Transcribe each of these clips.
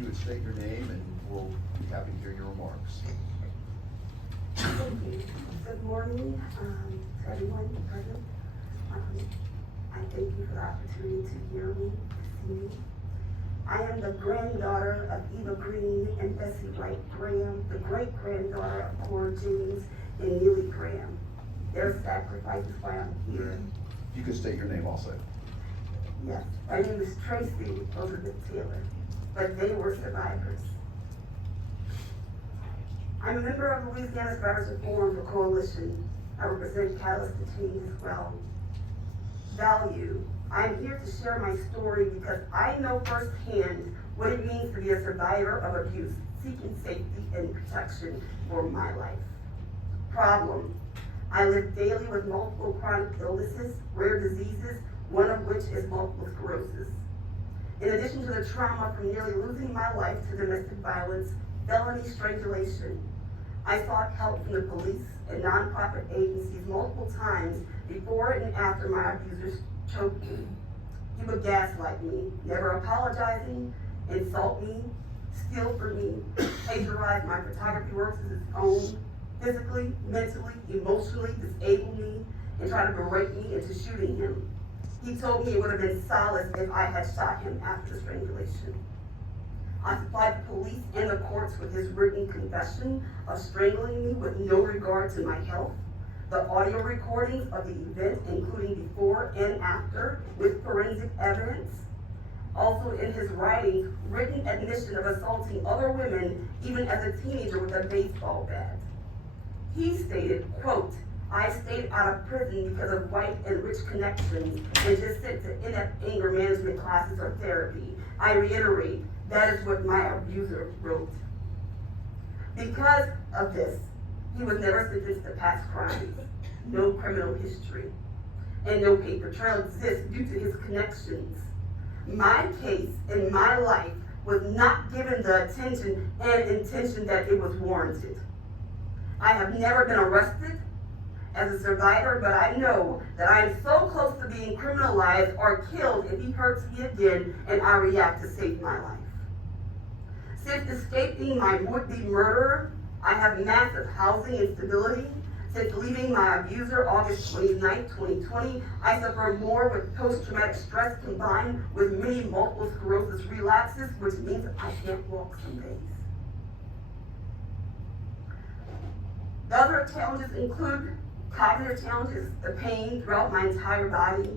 you would state your name, and we'll be happy to hear your remarks. Thank you. Good morning, to everyone present. I thank you for the opportunity to hear me, to see me. I am the granddaughter of Eva Green and Bessie Wright Graham, the great-granddaughter of Cora James and Neely Graham. Their sacrifice is why I'm here. If you could state your name also. Yes, my name is Tracy Elizabeth Taylor, but they were survivors. I'm a member of Louisiana Survivors Reform for Coalition. I represent CatalystIIChange as well. Value. I'm here to share my story because I know firsthand what it means to be a survivor of abuse, seeking safety and protection for my life. Problem. I live daily with multiple chronic illnesses, rare diseases, one of which is multiple sclerosis. In addition to the trauma from nearly losing my life to domestic violence, felony strangulation, I sought help from the police and nonprofit agencies multiple times before and after my abusers choked me. He would gaslight me, never apologizing, insult me, steal from me, plagiarize my photography works as his own, physically, mentally, emotionally disable me, and try to berate me into shooting him. He told me it would have been solace if I had shot him after the strangulation. I supplied the police and the courts with his written confession of strangling me with no regard to my health, the audio recordings of the event, including before and after, with forensic evidence. Also in his writings, written admission of assaulting other women, even as a teenager with a baseball bat. He stated, quote, I stayed out of prison because of white and rich connections and just sent to inept anger management classes or therapy. I reiterate, that is what my abuser wrote. Because of this, he was never sentenced to past crimes, no criminal history, and no paper trail exists due to his connections. My case in my life was not given the attention and intention that it was warranted. I have never been arrested as a survivor, but I know that I am so close to being criminalized or killed if he hurts me again and I react to save my life. Since escaping my would-be murderer, I have massive housing instability. Since leaving my abuser August 29, 2020, I suffer more with post-traumatic stress combined with many multiple sclerosis relapses, which means I can't walk some days. The other challenges include cognitive challenges, the pain throughout my entire body,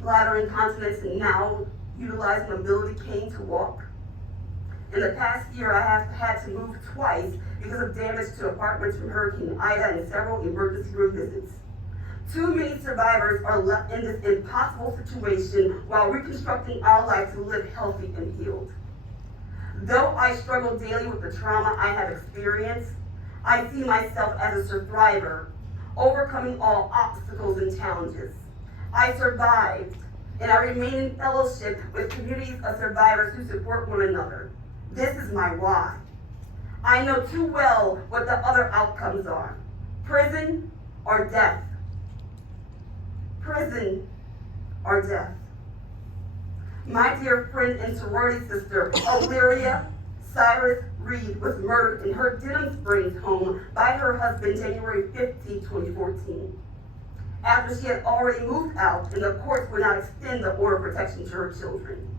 bladder incontinence, and now utilizing a mobility cane to walk. In the past year, I have had to move twice because of damage to apartments from Hurricane Ida and several emergency room visits. Too many survivors are left in this impossible situation while reconstructing our life to live healthy and healed. Though I struggle daily with the trauma I have experienced, I see myself as a survivor, overcoming all obstacles and challenges. I survived, and I remain in fellowship with communities of survivors who support one another. This is my why. I know too well what the other outcomes are. Prison or death. Prison or death. My dear friend and sorority sister, Illyria Cyrus Reed, was murdered in her Denham Springs home by her husband January 15, 2014. After she had already moved out and the courts would not extend the order of protection to her children.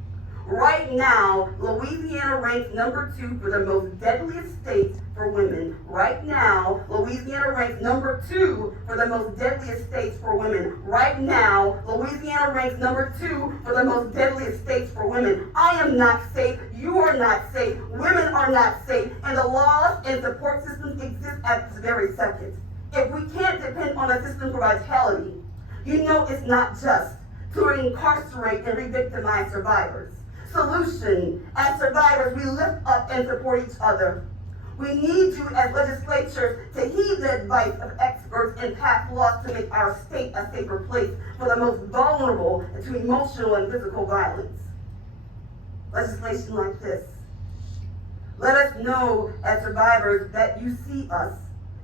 Right now, Louisiana ranks number 2 for the most deadliest states for women. Right now, Louisiana ranks number 2 for the most deadliest states for women. Right now, Louisiana ranks number 2 for the most deadliest states for women. I am not safe. You are not safe. Women are not safe. And the laws and support systems exist at this very second. If we can't depend on a system for vitality, you know it's not just to incarcerate and re-victimize survivors. Solution: as survivors, we lift up and support each other. We need you as legislatures to heed the advice of experts and pass laws to make our state a safer place for the most vulnerable to emotional and physical violence. Legislation like this. Let us know as survivors that you see us,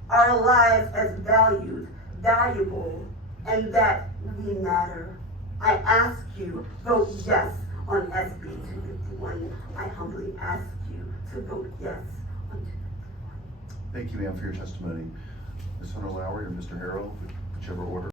our lives as valued, valuable, and that we matter. I ask you, vote yes on SB251. 251, I humbly ask you to vote yes on 251. Thank you, ma'am, for your testimony. Ms. Hunter Lowry or Mr. Harrell, whichever order.